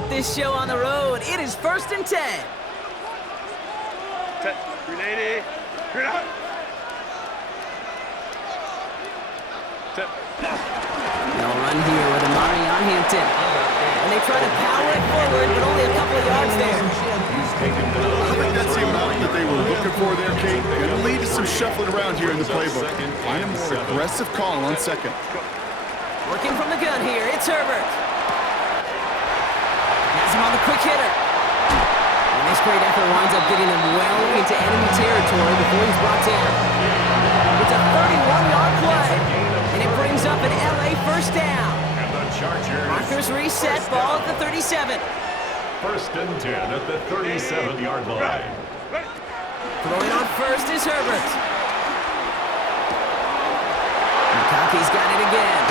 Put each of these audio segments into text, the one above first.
get this show on the road. It is 1st and 10. Set. 380. Turn out. Set. They'll run here with Amari on Hampton. And they try to power it forward, but only a couple of yards there. I think that's the amount that they were looking for there, Kate. Going to lead to some shuffling around here in the playbook. Find a more aggressive call on second. Working from the gun here, it's Herbert. Has him on the quick hitter. And this great effort winds up getting them well into enemy territory before he's brought down. It's a 31-yard play, and it brings up an LA first down. Markers reset, ball at the 37. 1st and 10 at the 37-yard line. Throwing on first is Herbert. McConkey's got it again.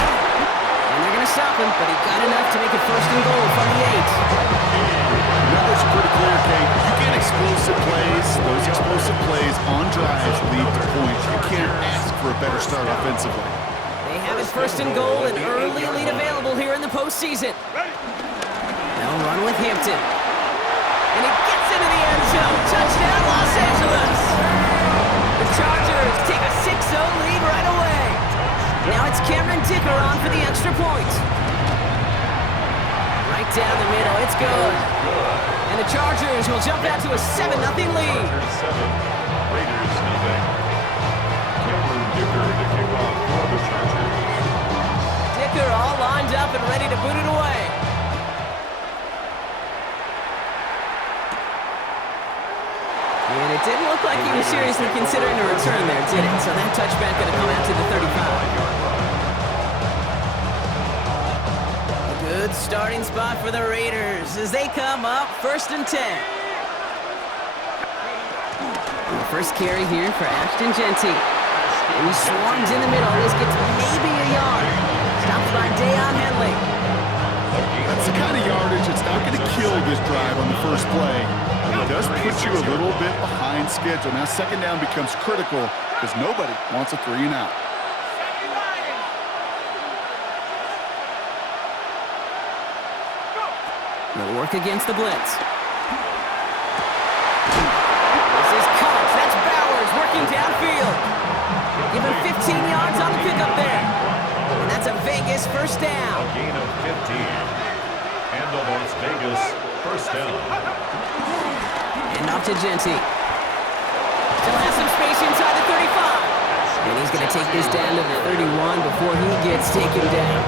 And they're going to stop him, but he got enough to make it 1st and goal from the 8. Numbers are pretty clear, Kate. You get explosive plays. Those explosive plays on drives lead to points. You can't ask for a better start offensively. They have his 1st and goal, an early lead available here in the postseason. They'll run with Hampton. And he gets into the end zone. Touchdown, Los Angeles. The Chargers take a 6-0 lead right away. Now it's Cameron Dicker on for the extra point. Right down the middle, it's good. And the Chargers will jump out to a 7-0 lead. Raiders nothing. Cameron Dicker to kick off for the Chargers. Dicker all lined up and ready to boot it away. And it didn't look like he was seriously considering a return there, did it? So that touchback going to come out to the 35. A good starting spot for the Raiders as they come up 1st and 10. The first carry here for Ashton Genty. And he swarms in the middle. This gets maybe a yard. Stopped by Deion Henley. That's the kind of yardage that's not going to kill this drive on the first play. It does put you a little bit behind schedule. Now 2nd down becomes critical because nobody wants a 3 and out. They'll work against the blitz. This is Cox. That's Bowers working downfield. Give him 15 yards on the pickup there. And that's a Vegas 1st down. A gain of 15. And the Las Vegas 1st down. And off to Genty. Still has some space inside the 35. And he's going to take this down to the 31 before he gets taken down.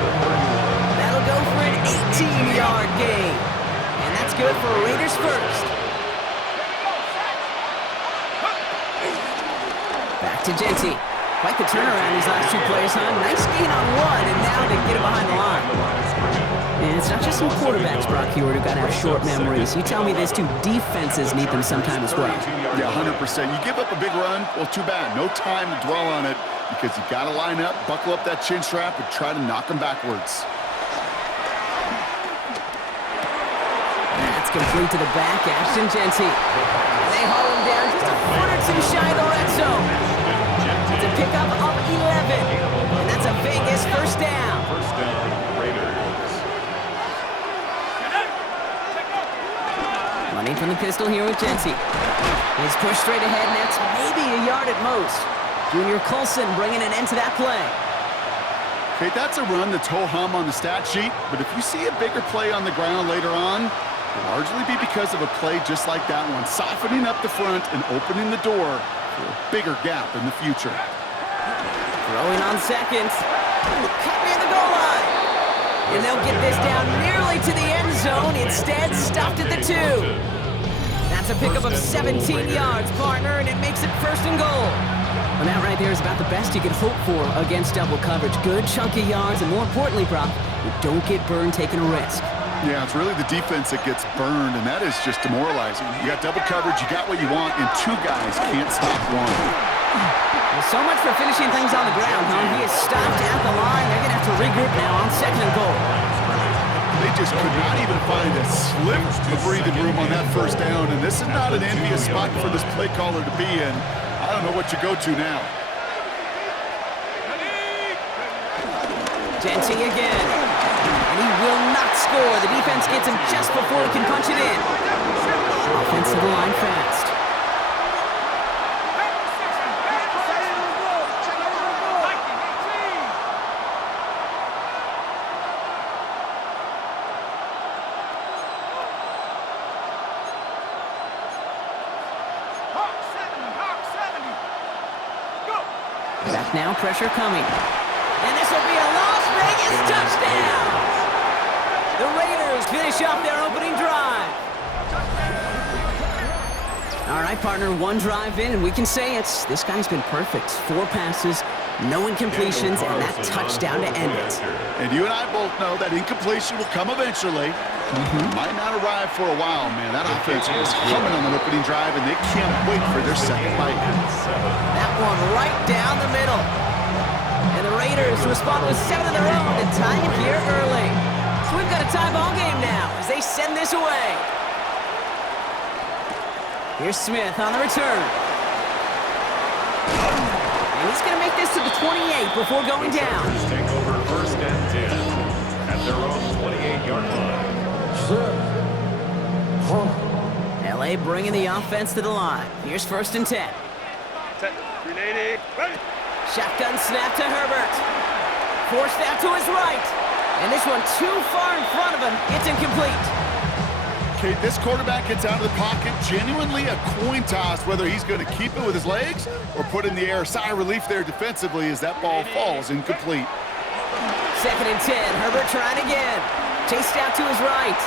That'll go for an 18-yard gain. And that's good for Raiders 1st. Back to Genty. Quite the turnaround these last 2 plays, huh? Nice gain on 1, and now they get it behind the line. And it's not just some quarterbacks, Brock Hewitt, who've got to have short memories. You tell me these 2 defenses need them sometime as well. Yeah, 100%. You give up a big run, well, too bad. No time to dwell on it because you got to line up, buckle up that chin strap, and try to knock them backwards. That's complete to the back, Ashton Genty. And they haul him down just a foot or 2 shy of the red zone. It's a pickup of 11. And that's a Vegas 1st down. 1st down, Raiders. Running from the pistol here with Genty. He's pushed straight ahead, and that's maybe a yard at most. Junior Colson bringing an end to that play. Okay, that's a run that's ho-hum on the stat sheet, but if you see a bigger play on the ground later on, it'll largely be because of a play just like that one, softening up the front and opening the door for a bigger gap in the future. Throwing on seconds. Cut near the goal line. And they'll get this down nearly to the end zone. Instead, stopped at the 2. That's a pickup of 17 yards, partner, and it makes it 1st and goal. And that right there is about the best you could hope for against double coverage. Good chunky yards, and more importantly, Brock, you don't get burned taking a risk. Yeah, it's really the defense that gets burned, and that is just demoralizing. You got double coverage, you got what you want, and 2 guys can't stop 1. Well, so much for finishing things on the ground, huh? He is stopped at the line. They're going to have to regroup now on 2nd and goal. They just could not even find a slip of breathing room on that 1st down, and this is not an envious spot for this play caller to be in. I don't know what you go to now. Genty again. And he will not quick score. The defense gets him just before he can punch it in. Offense to the line fast. Back now, pressure coming. And this will be a Las Vegas touchdown! The Raiders finish off their opening drive. All right, partner, one drive in, and we can say this guy's been perfect. 4 passes, no incompletions, and that touchdown to end it. And you and I both know that incompletion will come eventually. Might not arrive for a while, man. That offense was humming on the opening drive, and they can't wait for their second bite. That one right down the middle. And the Raiders respond with 7 of their own to tie it here early. So we've got a tie ball game now as they send this away. Here's Smith on the return. And he's going to make this to the 28 before going down. Take over first and 10 at their own 28-yard line. LA bringing the offense to the line. Here's first and 10. Set. 380. Ready. Shotgun snap to Herbert. Forced out to his right. And this one too far in front of him. It's incomplete. Okay, this quarterback gets out of the pocket. Genuinely a coin toss whether he's going to keep it with his legs or put in the air. Sigh of relief there defensively as that ball falls incomplete. Second and 10. Herbert trying again. Chased out to his right.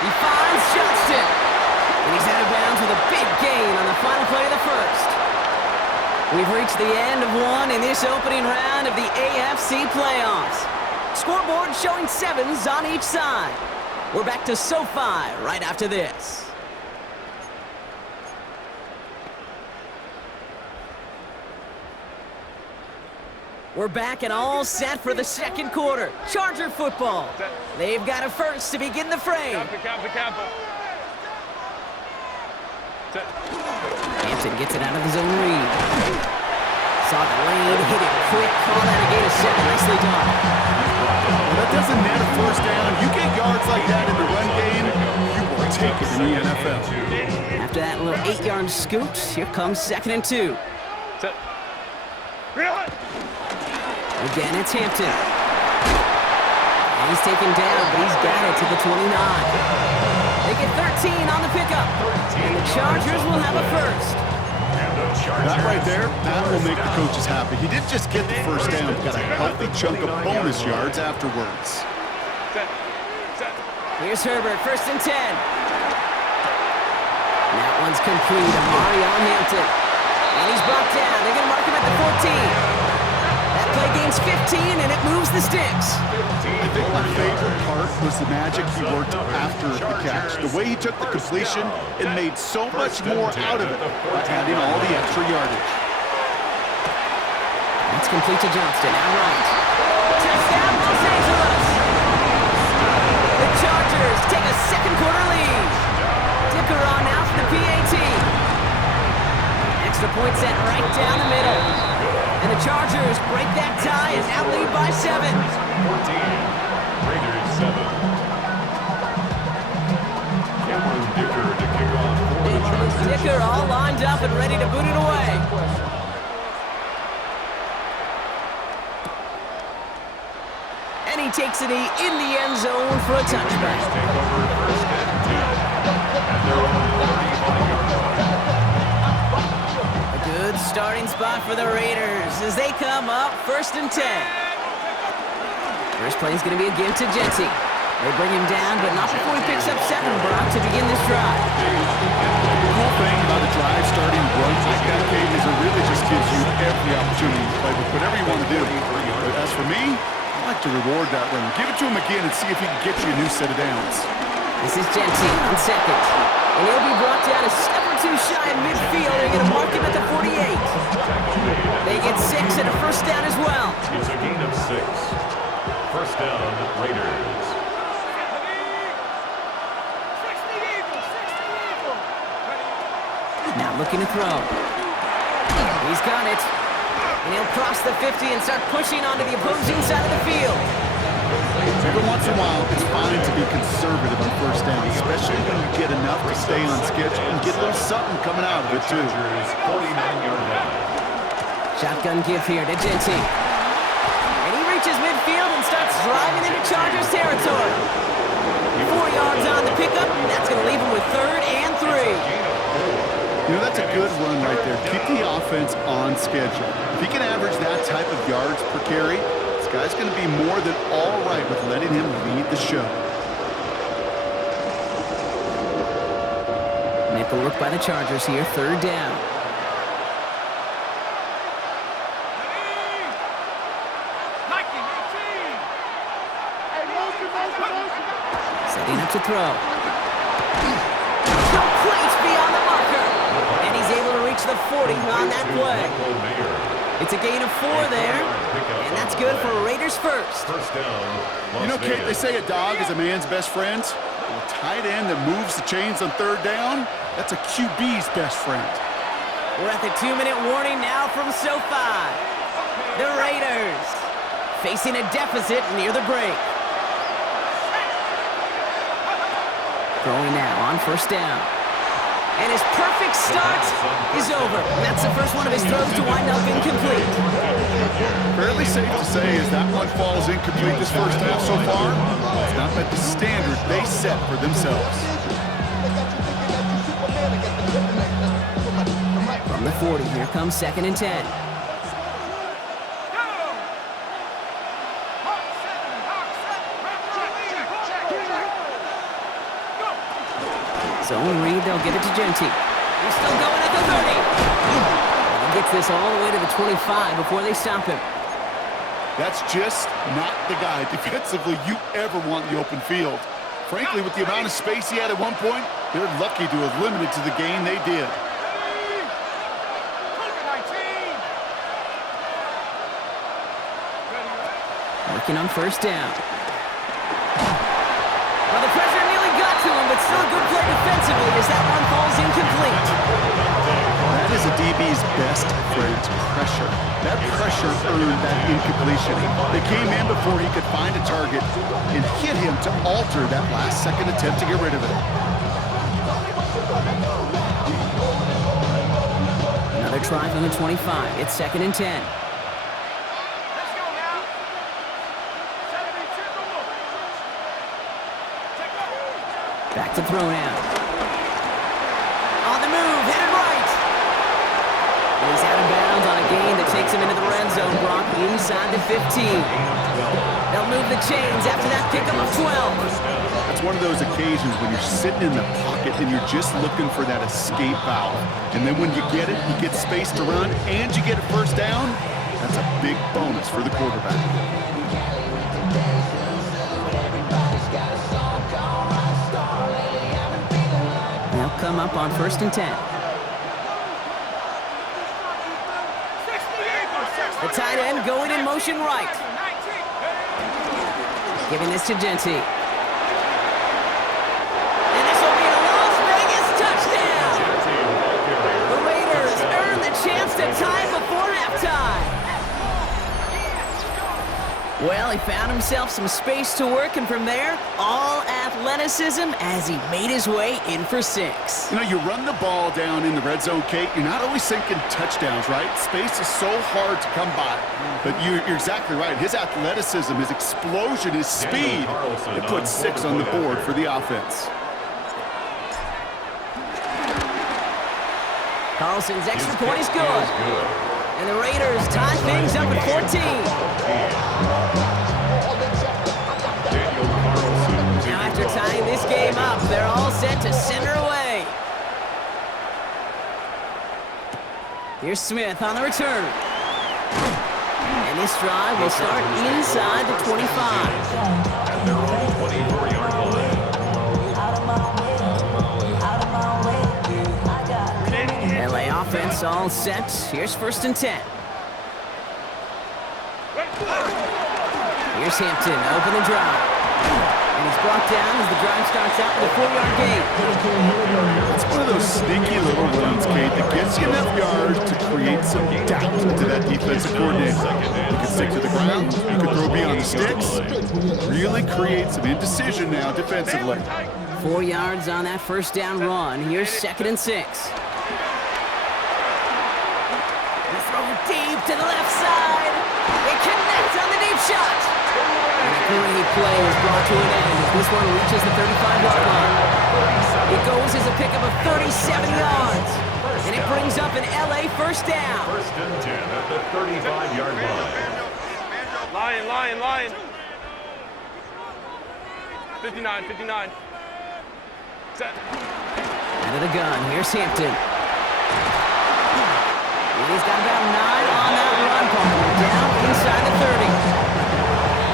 He finds Johnston. And he's out of bounds with a big gain on the final play of the first. We've reached the end of one in this opening round of the AFC playoffs. Scoreboard showing 7s on each side. We're back to SoFi right after this. We're back and all set for the second quarter. Charger football. They've got a first to begin the frame. Campo. Set. Hampton gets it out of his own read. Saw the lane, hit it quick, call that a gain of 7. Nicely done. Well, that doesn't net a first down. You get yards like that in the run game, you will take it in the NFL. After that little 8-yard scoot, here comes second and 2. Set. Reload. Again, it's Hampton. And he's taken down, but he's got it to the 29. They get 13 on the pickup. And the Chargers will have a first. That right there, that will make the coaches happy. He didn't just get the first down, he got a healthy chunk of bonus yards afterwards. Set. Set. Here's Herbert, first and 10. That one's complete. Amari on Hampton. And he's brought down. They're going to mark him at the 14. That play gains 15, and it moves the sticks. I think my favorite part was the magic he worked after the catch. The way he took the completion and made so much more out of it by adding all the extra yardage. That's complete to Johnston, out right. Touchdown, Los Angeles! The Chargers take a second quarter lead. Dicker on out for the PAT. Extra point set right down the middle. And the Chargers break that tie and now lead by 7. 14. Raiders 7. Cameron Dicker to kick off for the Chargers. Dicker all lined up and ready to boot it away. And he takes it in the end zone for a touchback. Take over first and 10 at their own 35-yard line. Good starting spot for the Raiders as they come up first and 10. First play is going to be a give to Jenty. They bring him down, but not before he picks up 7, Brock, to begin this drive. The whole thing about a drive starting runs like that, Kate, is it really just gives you every opportunity to play with whatever you want to do. But as for me, I like to reward that run. Give it to him again and see if he can get you a new set of downs. This is Jenty on second. And he'll be brought down a step or 2 shy of midfield. They're going to mark him at the 48. They get 6 and a first down as well. It's a gain of 6. First down, Raiders. Now looking to throw. He's got it. And he'll cross the 50 and start pushing onto the opposing side of the field. Every once in a while, it's fine to be conservative on first down, especially when you get enough to stay on schedule and get a little something coming out of it, too. 49-yard line. Shotgun give here to Genty. And he reaches midfield and starts driving into Chargers territory. 4 yards on the pickup, and that's going to leave him with 3rd and 3. You know, that's a good run right there. Keep the offense on schedule. If he can average that type of yards per carry, this guy's going to be more than all right with letting him lead the show. Nickel look by the Chargers here, 3rd down. Setting up to throw. Complete beyond the marker. And he's able to reach the 40 on that play. It's a gain of 4 there. And that's good for Raiders first. First down. You know, Kate, they say a dog is a man's best friend. Well, a tight end that moves the chains on 3rd down, that's a QB's best friend. We're at the 2-minute warning now from SoFi. The Raiders facing a deficit near the break. Throwing now on 1st down. And his perfect start is over. That's the first one of his throws to wind up incomplete. Fairly safe to say as that one falls incomplete this first half so far, it's not met the standard they set for themselves. From the 40, here comes 2nd and 10. Zone read, they'll give it to Genty. He's still going at the 30. And he gets this all the way to the 25 before they stop him. That's just not the guy defensively you ever want in the open field. Frankly, with the amount of space he had at one point, they're lucky to have limited to the gain they did. Working on 1st down. Well, the pressure nearly got to him, but still a good play defensively as that one falls incomplete. That is a DB's best friend, pressure. That pressure earned that incompletion. They came in before he could find a target and hit him to alter that last-second attempt to get rid of it. Another try from the 25. It's 2nd and 10. Back to throw now. On the move, headed right. And he's out of bounds on a gain that takes him into the red zone, Brock, inside the 15. They'll move the chains after that pickup of 12. That's one of those occasions when you're sitting in the pocket and you're just looking for that escape valve. And then when you get it, you get space to run, and you get a first down. That's a big bonus for the quarterback. They'll come up on 1st and 10. The tight end going in motion right. Giving this to Genty. And this will be a Las Vegas touchdown. The Raiders earn the chance to tie before halftime. Well, he found himself some space to work, and from there, all athleticism as he made his way in for 6. You know, you run the ball down in the red zone, Kate, you're not always thinking touchdowns, right? Space is so hard to come by. But you're exactly right. His athleticism, his explosion, his speed, it puts 6 on the board for the offense. Carlson's extra point is good. And the Raiders tie things up at 14. Now after tying this game up, they're all set to send her away. Here's Smith on the return. And this drive will start inside the 25. At their own 24-yard line. LA offense all set. Here's 1st and 10. Here's Hampton, open the drive. And he's brought down as the drive starts out with a 4-yard gain. It's one of those sneaky little runs, Kate, that gets you enough yards to create some doubt to that defensive coordinator. You can stick to the ground, you can throw beyond the sticks, really create some indecision now defensively. 4 yards on that first down run. Here's 2nd and 6. The throw deep to the left side. It connects on the deep shot. And a great play is brought to an end as this one reaches the 35-yard line. It goes as a pickup of 37 yards. And it brings up an LA first down. 1st and 10 at the 35-yard line. Lion. 59. Set. Out of the gun, here's Hampton. And he's got about 9 on that run, Palmer. Down inside the 30.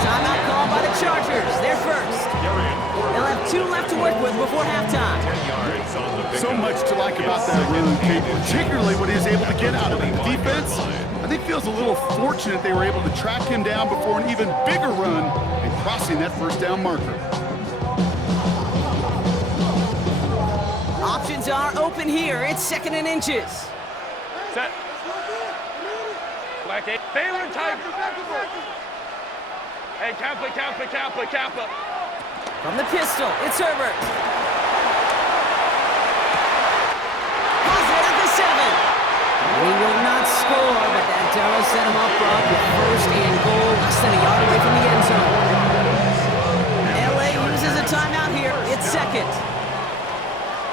Timeout called by the Chargers. They're first. They'll have 2 left to work with before halftime. So much to like about that run, Kate, particularly what he was able to get out of it. The defense, I think, feels a little fortunate they were able to track him down before an even bigger run and crossing that first down marker. Options are open here. It's 2nd and inches. Set. Black 8. Baylor Tiger. Hey, Kappa. From the pistol, it's Herbert. Has it at the 7. He will not score, but that does set him up front with 1st and goal, less than a yard away from the end zone. LA uses a timeout here. It's 2nd.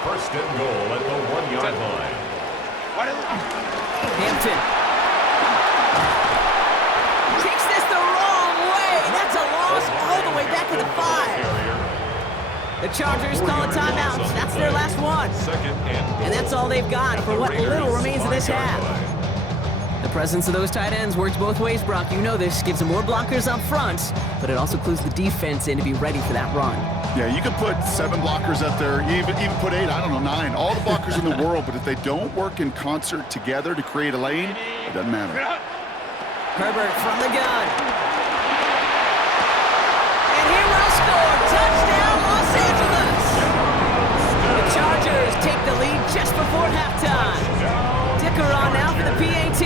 1st and goal at the 1-yard line. Hampton. Takes this the wrong way. That's a loss all the way back to the 5. The Chargers call a timeout. That's their last one. 2nd And that's all they've got for what little remains of this half. The presence of those tight ends works both ways, Brock. You know this. Gives them more blockers up front, but it also clues the defense in to be ready for that run. Yeah, you could put 7 blockers up there, even put 8, I don't know, 9. All the blockers in the world, but if they don't work in concert together to create a lane, it doesn't matter. Herbert from the gun. And he will score. Touchdown, Los Angeles. The Chargers take the lead just before halftime. Dicker on now for the PAT.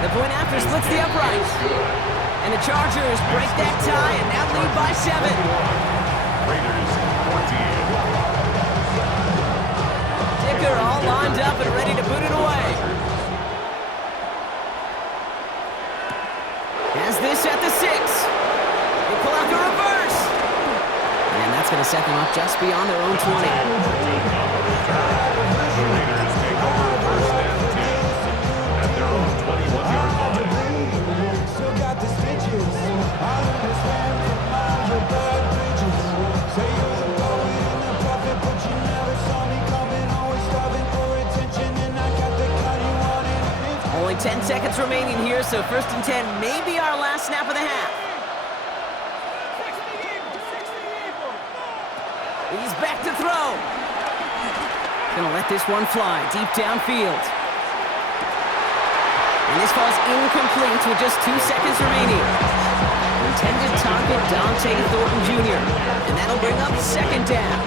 The point after splits the uprights. And the Chargers break that tie and now lead by 7. Raiders 14. Dicker all lined up and ready to boot it away. Has this at the 6. They pull out the reverse. And that's going to set them up just beyond their own 20. The Raiders take over 1st and 10 at their own 21-yard line. Still got the stitches. I understand from miles your bad bridges. Say you're the poet and the prophet, but you never saw me coming. Always starving for attention, and I got the kind you wanted. Only 10 seconds remaining here, so 1st and 10 may be our last snap of the half. He's back to throw. Gonna let this one fly deep downfield. And this falls incomplete with just 2 seconds remaining. Intended target Dante Thornton Jr. And that'll bring up 2nd down.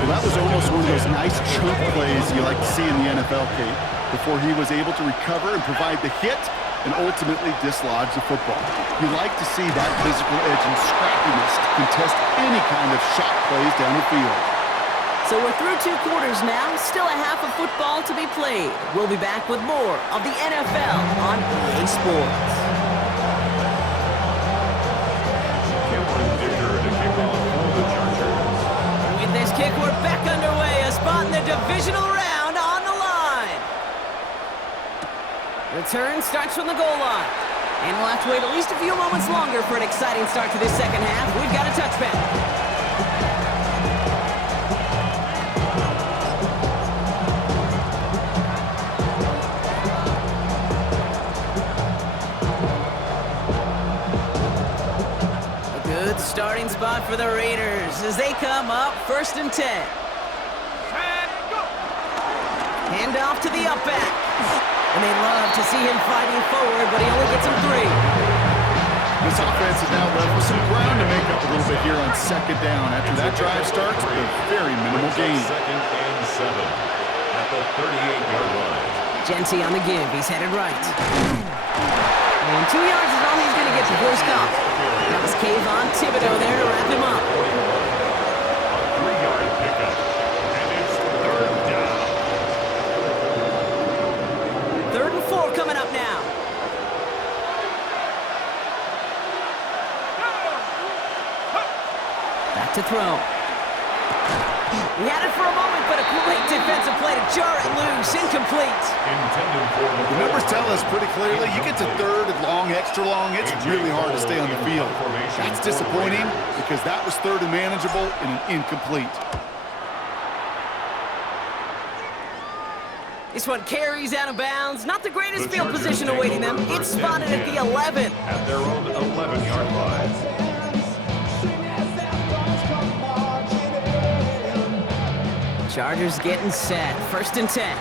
Well, that was almost one of those nice chunk plays you like to see in the NFL, Kate, before he was able to recover and provide the hit and ultimately dislodge the football. You like to see that physical edge and scrappiness to contest any kind of shot plays down the field. So we're through 2 quarters now, still a half of football to be played. We'll be back with more of the NFL on EA Sports. Cameron Dicker to kick off for the Chargers. With this kick, we're back underway. A spot in the divisional round on the line. Return starts from the goal line. And we'll have to wait at least a few moments longer for an exciting start to this second half. We've got a touchback. Starting spot for the Raiders as they come up 1st and 10. Hand off to the up back. And they love to see him fighting forward, but he only gets him 3. This offense is now left with some ground to make up a little bit here on second down. After that drive starts with a very minimal gain. Second and 7 at the 38-yard line. Genty on the give. He's headed right. And 2 yards is all he's going to get before he's caught. That was Kayvon Thibodeau there to wrap him up. A 3-yard pickup, and it's third down. 3rd and 4 coming up now. Back to throw. He had it for a moment, but a great defensive play to jar it loose. Incomplete. Intended for The numbers tell us pretty clearly, you get to 3rd and long, extra long, it's really hard to stay on the field. That's disappointing because that was 3rd and manageable and an incomplete. This one carries out of bounds. Not the greatest field position awaiting them. It's spotted at the 11. at their own 11-yard line. Chargers getting set. 1st and 10.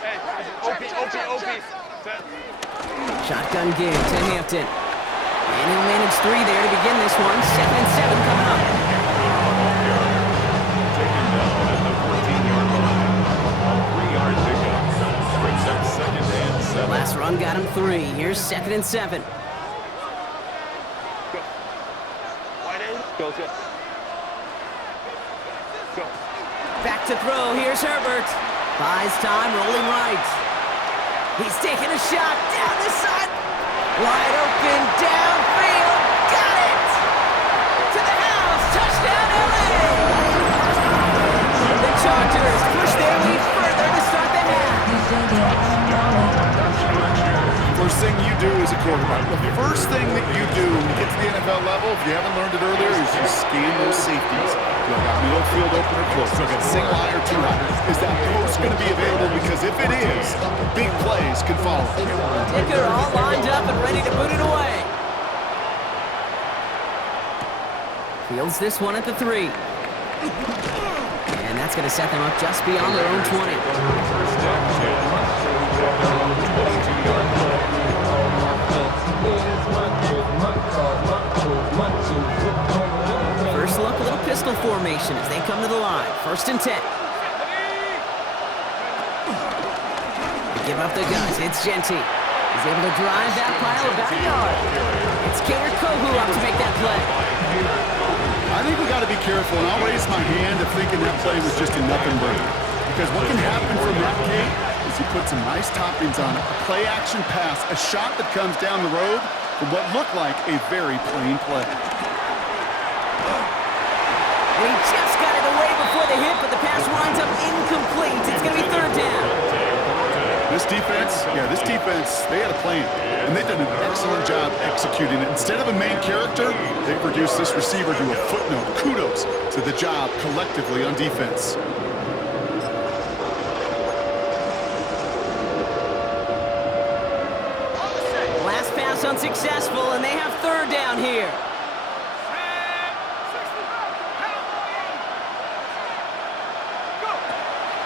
Hey, OP. Set. Shotgun give to Hampton. And he'll manage 3 there to begin this one. 2nd and 7 coming up. Taken down at the 14-yard line. A 3-yard pickup brings up 2nd and 7. Last run got him 3. Here's 2nd and 7. Wide end. Go. Back to throw. Here's Herbert. Buys time, rolling right. He's taking a shot down the side. Wide open, downfield. Got it! To the house. Touchdown, LA! The Chargers push their lead further to start the half. First thing you do as a quarterback, the first thing that you do when you get to the NFL level, if you haven't learned it earlier, is you scan those safeties. You got middle field open or close. You got single eye or two eye. Is that post going to be available? Because if it is, big plays can follow. Dicker all lined up and ready to boot it away. Fields this one at the 3. And that's going to set them up just beyond their own 20. First down 10 at their own 22-yard line. First look, a little pistol formation as they come to the line. 1st and 10. They give up the guns. It's Genty. He's able to drive that pile about a yard. It's Kader Kohu up to make that play. I think we got to be careful, and I'll raise my hand of thinking that play was just a nothing burger. Because what can happen from that Kate is he put some nice toppings on it. A play-action pass, a shot that comes down the road from what looked like a very plain play. And he just got it away before the hit, but the pass winds up incomplete. It's going to be 3rd down. This defense, they had a plan, and they did an excellent job executing it. Instead of a main character, they produced this receiver to a footnote. Kudos to the job collectively on defense. Last pass unsuccessful, and they have 3rd down here.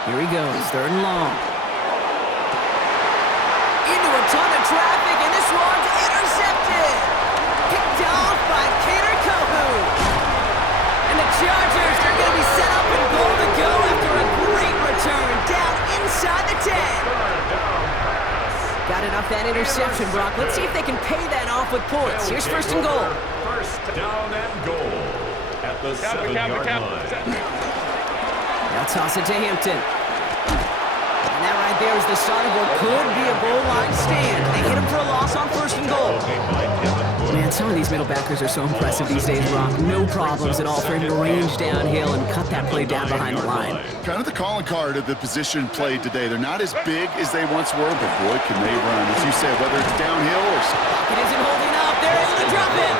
Here he goes, 3rd and long. Into a ton of traffic, and this one's intercepted. Picked off by Kader Kohu. And the Chargers are going to be set up and goal to go after a great return down inside the 10. Got it off that interception, Brock. Let's see if they can pay that off with points. Here's 1st and goal. First down and goal at the 7-yard line. They'll toss it to Hampton. And that right there is the start of what could be a goal line stand. They hit him for a loss on 1st and goal. Man, some of these middle backers are so impressive these days, Brock. No problems at all for him to range downhill and cut that play down behind the line. Kind of the calling card of the position played today. They're not as big as they once were, but boy, can they run. As you said, whether it's downhill or... It isn't holding up. They're able to drop it.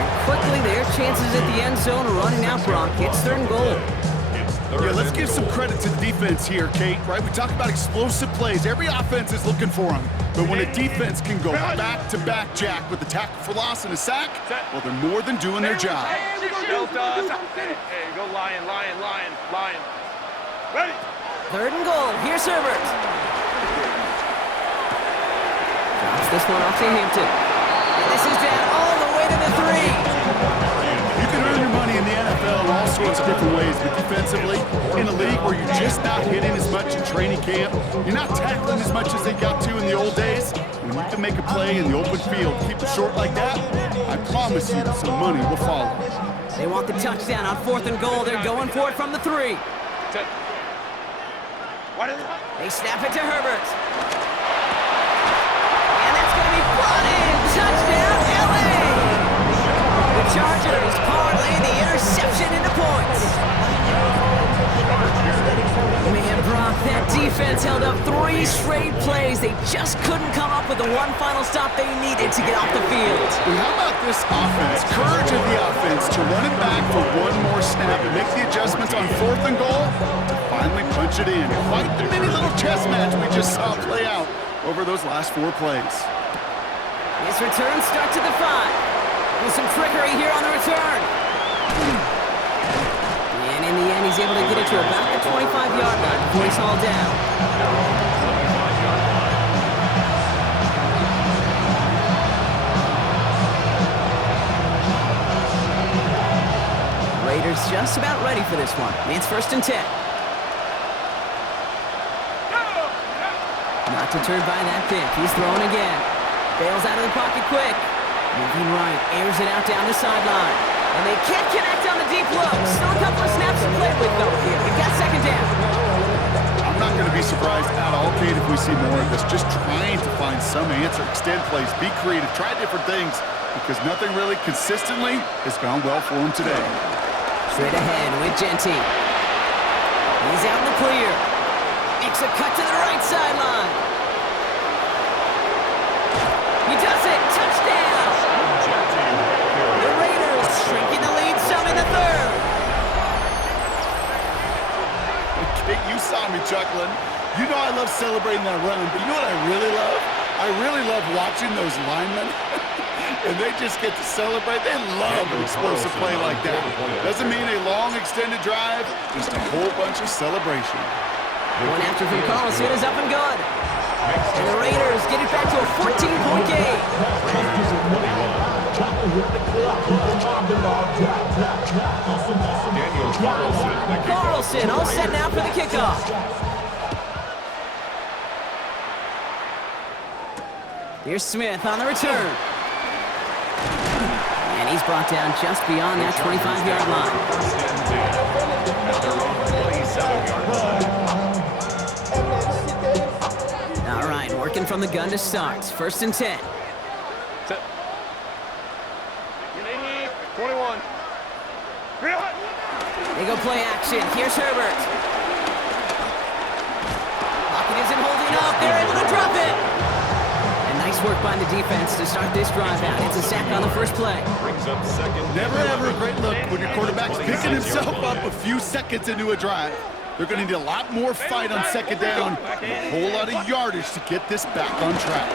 And quickly, their chances at the end zone are running out, Brock. It's 3rd and goal. Yeah, let's give some credit to the defense here, Kate, right? We talk about explosive plays. Every offense is looking for them. But when a defense can go back-to-back, Jack, with a tackle for loss and a sack, well, they're more than doing their job. Hey, go lion. Ready. 3rd and goal. Here's Herbert. Drops this one off to Hampton. And this is down all the way to the 3. You can earn your money in the NFL in all sorts of different ways, but defensively, in a league where you're just not hitting as much in training camp, you're not tackling as much as they got to in the old days, when you can make a play in the open field, keep it short like that, I promise you some money will follow. They want the touchdown on 4th and goal. They're going for it from the 3. They snap it to Herbert. And that's going to be brought in. Touchdown, LA! The Chargers parlay the interception into points. Man, Brock, that defense held up 3 straight plays. They just couldn't come up with the one final stop they needed to get off the field. And how about this offense? Courage of the offense to run it back for one more snap and make the adjustments on 4th and goal to finally punch it in. Quite the mini little chess match we just saw play out over those last 4 plays. His return start to the 5. With some trickery here on the return. And in the end, he's able to get it to about the 25-yard line before he's hauled down. Raiders just about ready for this one. It's 1st and 10. Not deterred by that pick. He's throwing again. Bails out of the pocket quick. Moving right, airs it out down the sideline. And they can't connect on the deep look. Still a couple of snaps to play with, though, here. We've got 2nd down. I'm not going to be surprised at all, Kate, if we see more of this. Just trying to find some answer, extend plays, be creative, try different things, because nothing really consistently has gone well for him today. Straight ahead with Genty. He's out in the clear. Makes a cut to the right sideline. He does it. Touchdown. The Raiders shrinking the lead some in the 3rd. Kate, you saw me chuckling. You know I love celebrating that run, but you know what I really love? I really love watching those linemen. And they just get to celebrate. They love an explosive play like that. Doesn't mean a long extended drive, just a whole bunch of celebration. One after from Carlson is up and good. And the Raiders get it back to a 14-point game. Carlson all set now for the kickoff. Here's Smith on the return. And he's brought down just beyond that 25-yard line. All right, working from the gun to start. 1st and 10. 21. They go play action. Here's Herbert. Pocket isn't holding up. They're able to drop it. And nice work by the defense to start this drive out. It's a sack on the first play. Brings up 2nd. Never ever a great look when your quarterback's picking himself up a few seconds into a drive. They're going to need a lot more fight on 2nd down, and a whole lot of yardage to get this back on track.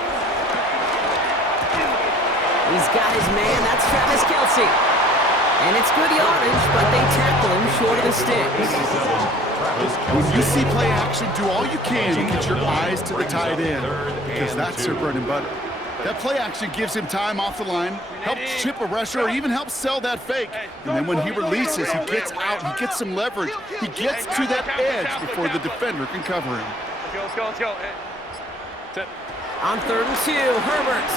He's got his man. That's Travis Kelce. And it's good yardage, but they tackle him short of the sticks. When you see play action, do all you can to get your eyes to the tight end, because that's their bread and butter. That play action gives him time off the line, helps chip a rusher, or even helps sell that fake. And then when he releases, he gets out, he gets some leverage. He gets to that edge before the defender can cover him. Let's go. On 3rd and 2, Herbert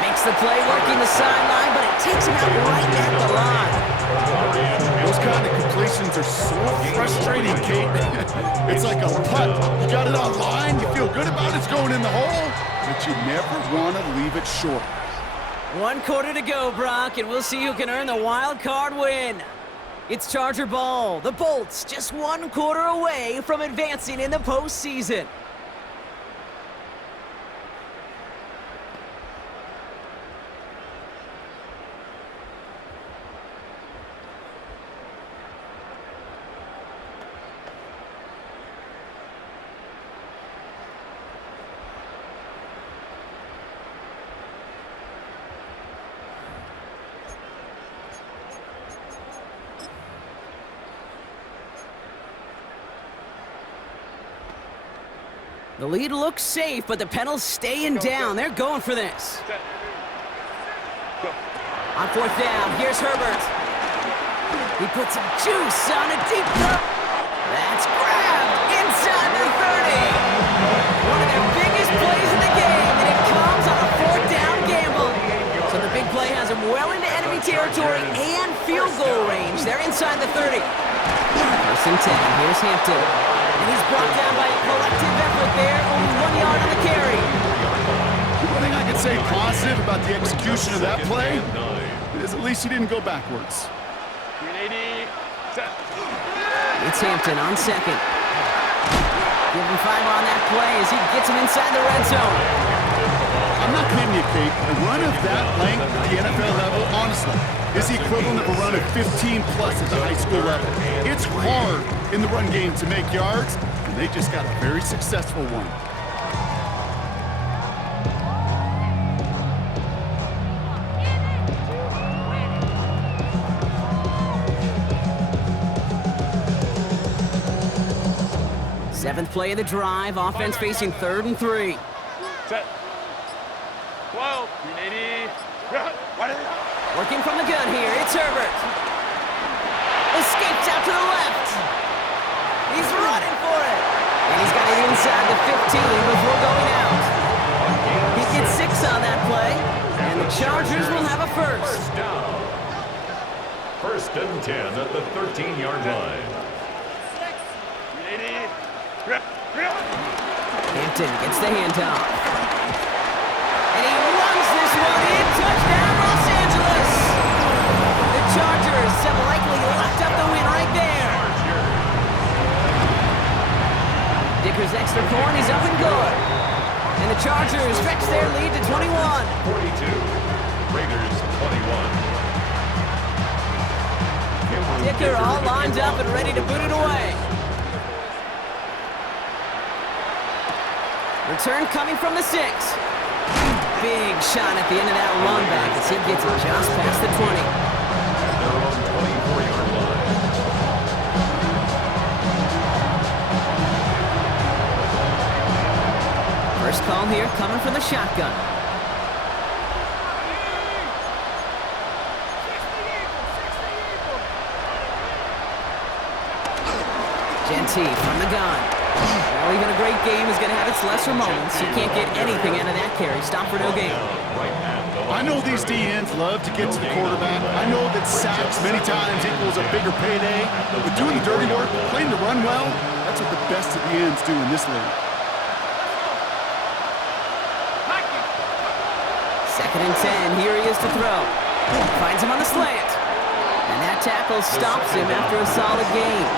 makes the play working the sideline, but it takes him out right at the line. Those kind of completions are so frustrating, Kate. It's like a putt. You got it on line, you feel good about it, it's going in the hole, but you never want to leave it short. 1 quarter to go, Brock, and we'll see who can earn the wild card win. It's Charger ball. The Bolts just 1 quarter away from advancing in the postseason. The lead looks safe, but the Penals staying down. They're going for this. Set. Go. On fourth down, here's Herbert. He puts some juice on a deep throw. That's grabbed inside the 30. One of their biggest plays in the game, and it comes on a fourth down gamble. So the big play has him well into enemy territory and field goal range. They're inside the 30. First and 10, here's Hampton. And he's brought down by a collective effort there, only 1 yard on the carry. One thing I can say positive about the execution of that play is at least he didn't go backwards. 380. Set. It's Hampton on second. Give him 5 on that play as he gets him inside the red zone. I'm not kidding you, Kate. A run of that length at the NFL level, honestly, is the equivalent of a run of 15 plus at the high school level. It's hard in the run game to make yards, and they just got a very successful one. Seventh play of the drive, offense facing 3rd and 3. Set. 12. 380. Wide out. Working from the gun here, it's Herbert. Escapes out to the left. He's running for it. And he's got it inside the 15 before going out. He gets 6 on that play, and the Chargers will have a first. First down. First and 10 at the 13-yard line. 380. Hampton gets the handoff. And he runs this one in. Touchdown, Los Angeles. The Chargers have likely locked up the win right there. Dicker's extra point is up and good. And the Chargers stretch their lead to 21. 42. Raiders 21. Dicker all lined up and ready to boot it away. Return coming from the 6. Big shot at the end of that run back as he gets it just past the 20. They're on 24-yard line. First call here coming from the shotgun. Genty from the gun. Well, even a great game is going to have its lesser moments. You can't get anything out of that carry. Stop for no gain. I know these DNs love to get to the quarterback. I know that sacks many times equals a bigger payday. But doing the dirty work, playing to run well, that's what the best of the ends do in this league. Second and 10. Here he is to throw. Finds him on the slant. And that tackle stops him after a solid gain.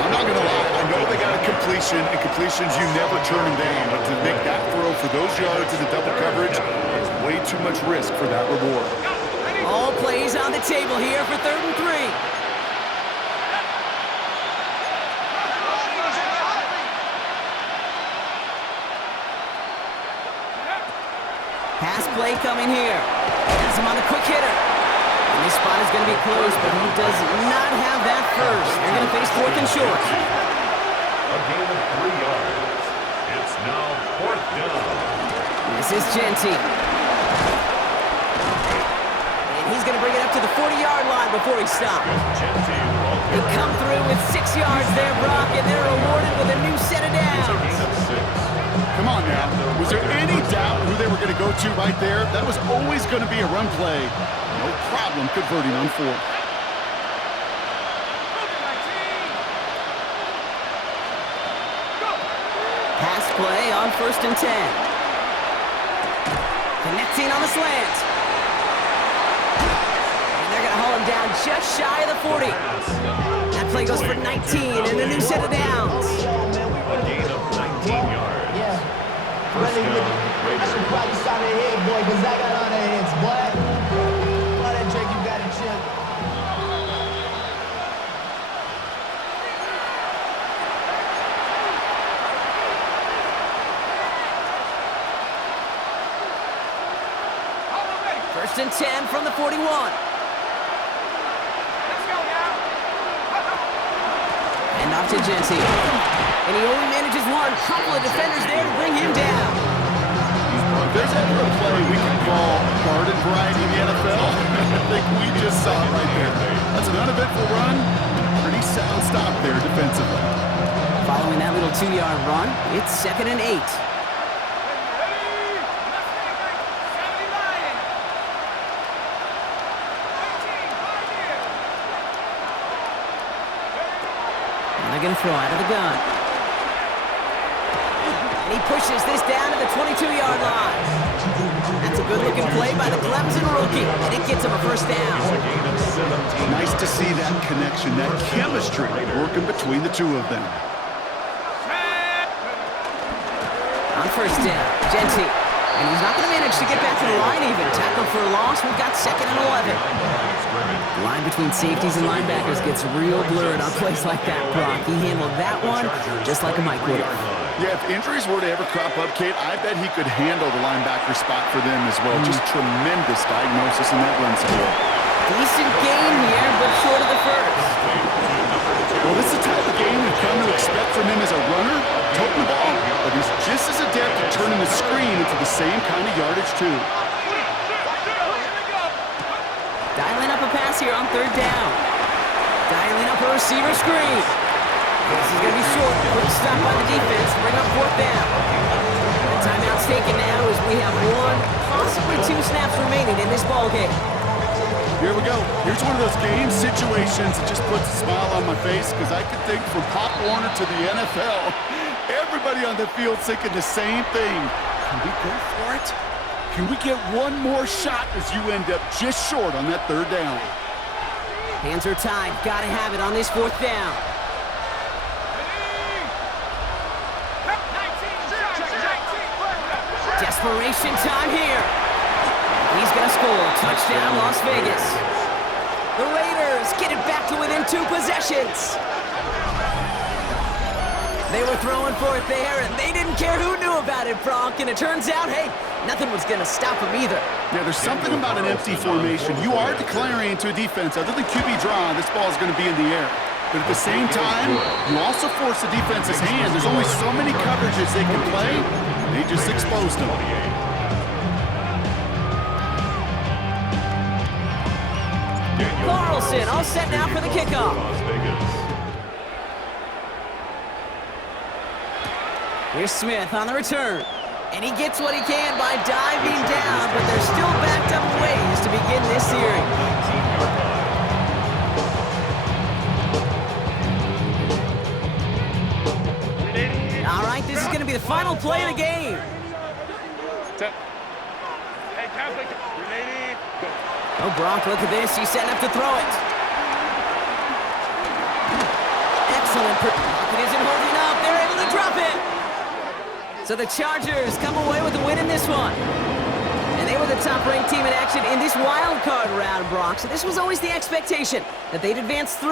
I'm not going to lie. I know they got a completion, and completions, you never turn them down. But to make that throw for those yards in the double coverage, there's way too much risk for that reward. All plays on the table here for 3rd and 3. Pass play coming here. Has him on the quick hitter. And this spot is going to be close, but he does not have that first. They're going to face 4th and short. A gain of 3 yards. It's now 4th down. This is Genty. And he's going to bring it up to the 40-yard line before he stops. They come through with 6 yards there, Brock, and they're rewarded with a new set of downs. Come on now. Was there any doubt who they were going to go to right there? That was always going to be a run play. No problem converting on 4th. Pass play on 1st and 10. Connecting on the slant. And they're going to haul him down just shy of the 40. That play goes for 19 and a new set of downs. A gain of 19 yards. Really, I should probably stop your head, boy, because I got on the heads, boy. All that Drake, you got to chill. First and 10 from the 41. And off to Genty. And he only manages one. Couple of defenders there to bring him down. If there's ever a play we can call garden variety in the NFL, I think we just saw it right there. That's an uneventful run and a pretty sound stop there defensively. Following that little 2-yard run, it's 2nd and 8. And they're going to throw out of the gun. And he pushes this down to the 22-yard line. That's a good-looking play by the Clemson rookie, and it gets him a first down. Nice to see that connection, that chemistry working between the two of them. On first down, Genty. And he's not going to manage to get back to the line even. Tackle for a loss, we've got 2nd and 11. The line between safeties and linebackers gets real blurred on plays like that, Brock. He handled that one just like a Mike would have. Yeah, if injuries were to ever crop up, Kate, I bet he could handle the linebacker spot for them as well. Just tremendous diagnosis in that run support. Decent game here, but short of the first. Well, this is the type of game we've come to expect from him as a runner, toting the ball, but he's just as adept at turning the screen into the same kind of yardage, too. Dialing up a pass here on 3rd down. Dialing up a receiver screen. This is going to be short. Quick stop by the defense. Bring up 4th down. The timeout's taken now as we have 1, possibly 2 snaps remaining in this ball game. Here we go. Here's one of those game situations that just puts a smile on my face because I could think from Pop Warner to the NFL, everybody on the field thinking the same thing. Can we go for it? Can we get one more shot as you end up just short on that 3rd down? Hands are tied. Got to have it on this 4th down. Desperation time here. He's going to score. Touchdown, Las Vegas. The Raiders get it back to within 2 possessions. They were throwing for it there, and they didn't care who knew about it, Brock. And it turns out, hey, nothing was going to stop them either. Yeah, there's something about an empty formation. You are declaring to a defense, other than QB draw, this ball is going to be in the air. But at the same time, you also force the defense's hand. There's only so many coverages they can play. They just exposed them. Carlson all set now for the kickoff. Here's Smith on the return. And he gets what he can by diving down, but they're still backed up ways to begin this series. All right, this is going to be the final play of the game. Hey, Catholic, 380, go. Oh, Brock, look at this. He's setting up to throw it. Excellent. Brock isn't holding up. They're able to drop it. So the Chargers come away with the win in this one. And they were the top-ranked team in action in this wild card round, Brock. So this was always the expectation that they'd advance through.